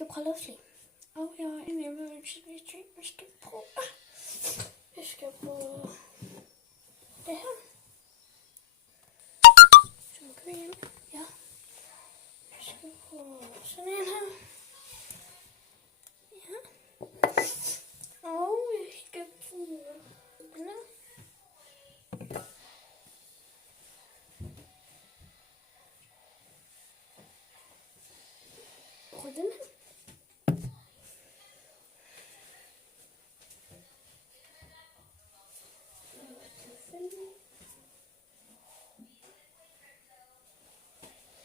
skal prøve luftlig. Og jeg har en emergency ting, jeg skal prøve. Jeg skal prøve det her. Som cream. Ja. Jeg skal prøve sådan en her. Ja. Og jeg skal prøve den her. Prøv den her.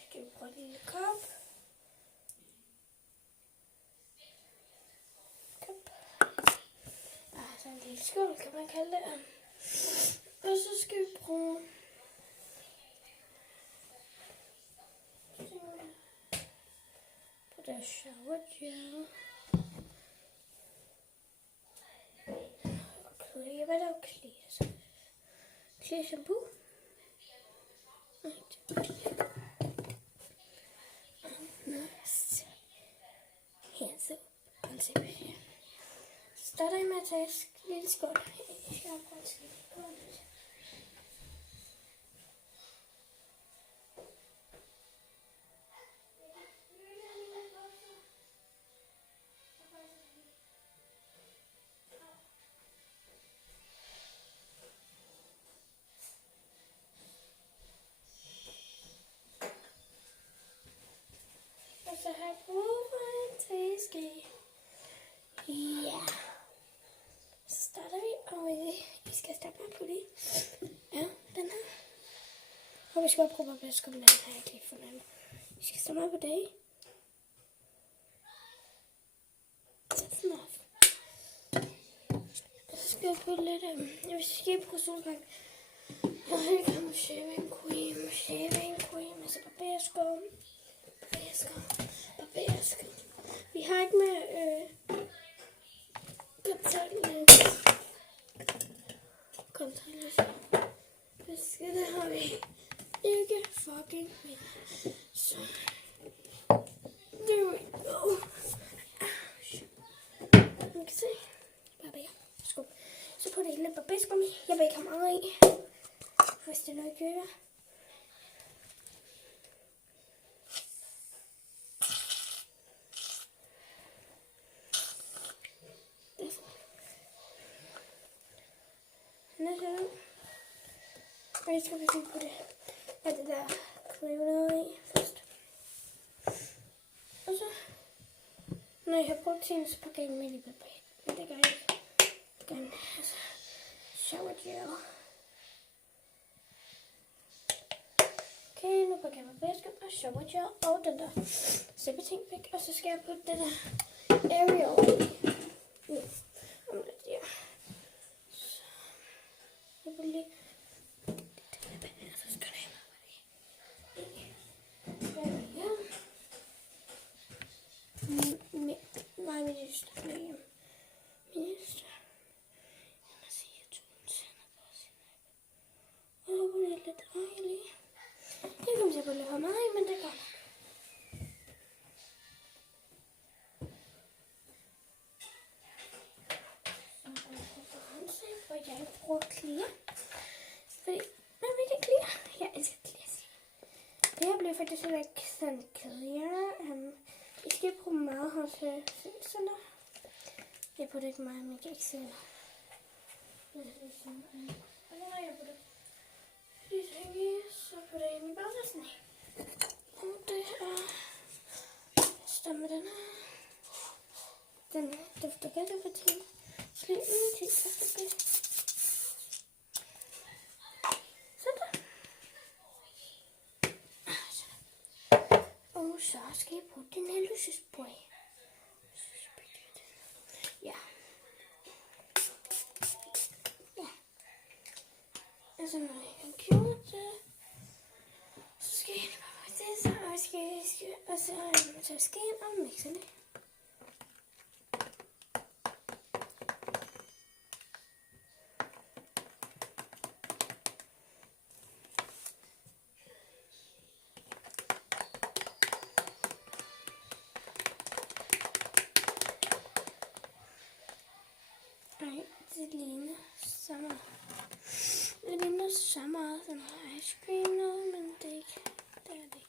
Skal vi prøve en lille kop. Altså en lille skål, kan man kalde det. Og så skal vi bruge på det shower gel. Okay, hvad er der clear? Clear shampoo. Nice. Her så konceptet. Så starter jeg med at tage en lille skål. Jeg skal prøve at skille på lidt. Og så har jeg brug for en teske. Ja. Så starter vi, og vi skal starte med på det. Ja, den her. Og vi skal bare prøve at vaske med den her, jeg kan ikke få den. Vi skal starte med på det. Sæt den op. Så skal jeg putte lidt af. Jeg vil sige på solbank. Jeg har ikke ham shaving cream, altså barberskum. Vi har ikke med kontaktlæs. Det har vi ikke fucking med. Så there we go. Man kan se. Barberskub. Så putter jeg lidt barberskum i. Jeg vil ikke have meget i. Hvis det er noget kører. Og jeg skal faktisk på det. Ja, det der cremer i først. Og så, når jeg har brugt tiden, så pakker jeg den med i papir. Men det gør jeg ikke. Det gør jeg altså shower gel. Okay, nu pakker jeg barberskum og shower gel og den der sæbeting væk. Og så skal jeg putte det der Ariel i. Nu, om lidt, ja. Så, jeg vil lige nej, minister. Jeg siger, at du sender på sin app. Jeg håber, det er lidt dejligt. Jeg kommer til at blive for meget, men det går nok. Og jeg bruger clear. Fordi, hvad vil det clear? Jeg elsker clear. Det her bliver faktisk sådan clear. Jeg skal bruge meget her til sådan der. Jeg putter ikke meget, men jeg kan ikke se noget. Og så når jeg putter de ting i, så putter jeg ind i baglæsen. Og det er stammer den her. Den dufter godt af til. Slim til første bit. Sådan der. Og så skal jeg putte den her lysespray. Ja. Ja. Og så når jeg har gjort det, så skal jeg bare det, så skal jeg og mixe det. så meget. Det ligner så meget som ice cream noget, men det er ikke. Det er det ikke.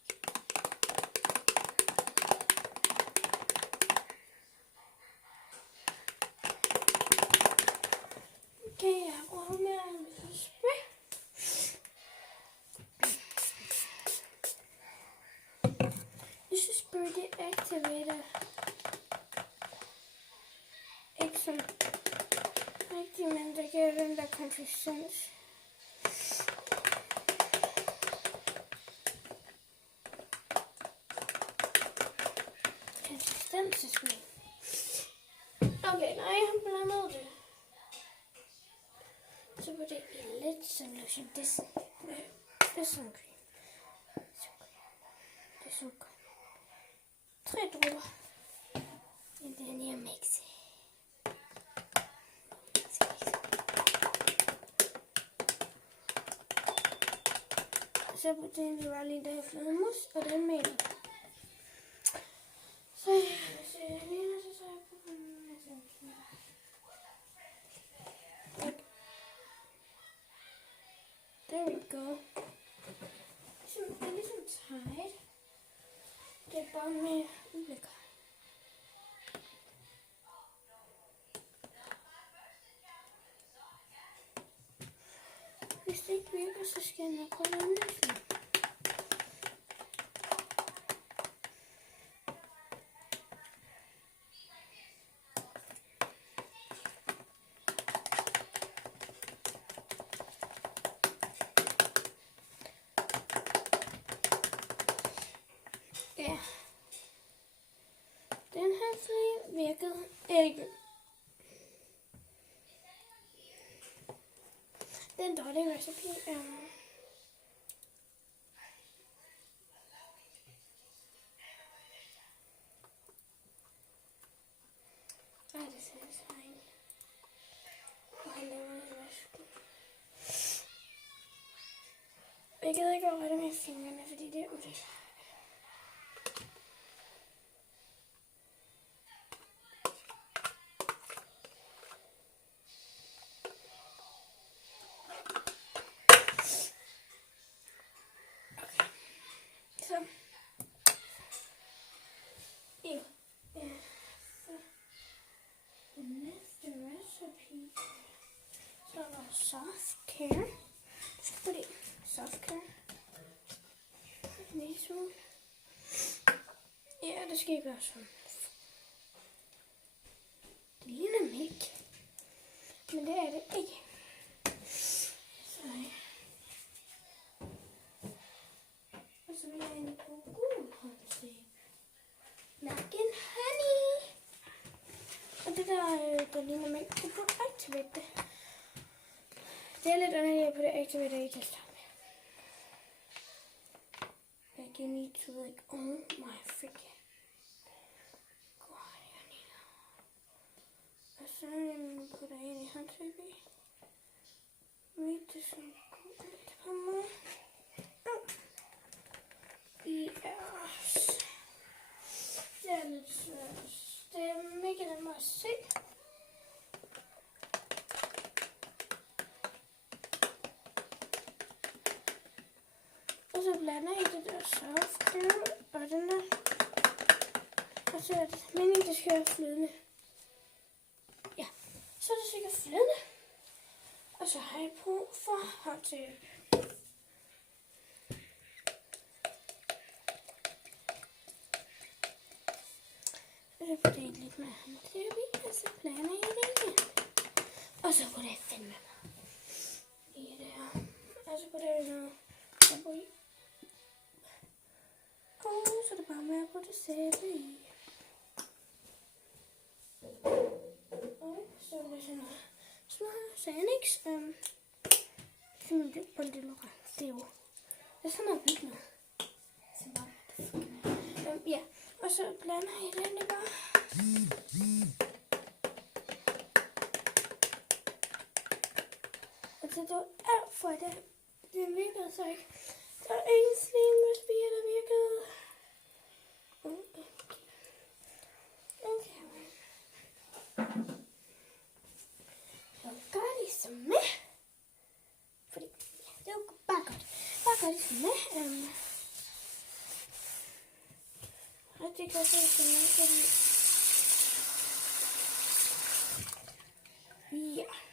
Okay, jeg bruger mere en spray. This is pretty activator. Ikke sådan rigtig, men der giver den der konsistens. Konsistensesmag. Okay, når jeg har blandet det, så var det lidt solution. Det er sådan cream. Det er sådan 3 dråber. And then you mix it. Så putter vi bare lige der flødemus, og det er mel. Så jeg lige så jeg på den. There we go. Det er ligesom tight. Det er bare mere ulækkert. Hvis det ikke virker, så skal jeg nok prøve at løse. Ja. Den her slik virkede ikke. Den dårlige recipe. Det ser så fint. Og han laver en recipe. Jeg gider ikke at rette med fingrene, fordi det er ulækkert. Næste recipe. Så er der soft care. Så på det soft care. Ja, det skal ikke være sådan. Det ligner mælk. Men det er det ikke. Så og så vil jeg egentlig bruge gul håndsæbe. Milk and honey. Og det der ligner mælk, det kunne activate det. Det er lidt underligt på det activator, I kan starte med. Like you need to like, oh my freaking god, jeg need. Og så putter jeg ind i håndsæbe i. Det er sådan lidt på mig. Yes. Det er lidt svært. Det er mega nemt at se. Og så blander jeg det der soft cream og den der. Og så er det meningen, det skal være flydende. Ja, så er det sikkert flydende. Og så har jeg brug for håndtag. Så putter jeg lidt mere håndtag i, og så blander jeg det igen. Og så putter jeg fandme i det her. Og så putter jeg noget på i. Og så er det bare med at putte sæbe i. Og så er det sådan noget små Sanix. Sådan en blik på en lille rand. Det er jo sådan noget blik noget. Så bare ja, og så blander jeg den bare. Og så er alt for det. Det virkede så ikke. Der er ingen slim recipe, der virkede. Okay. Så gør de så med. faktisk med. Rigtig godt at se, fordi... Ja.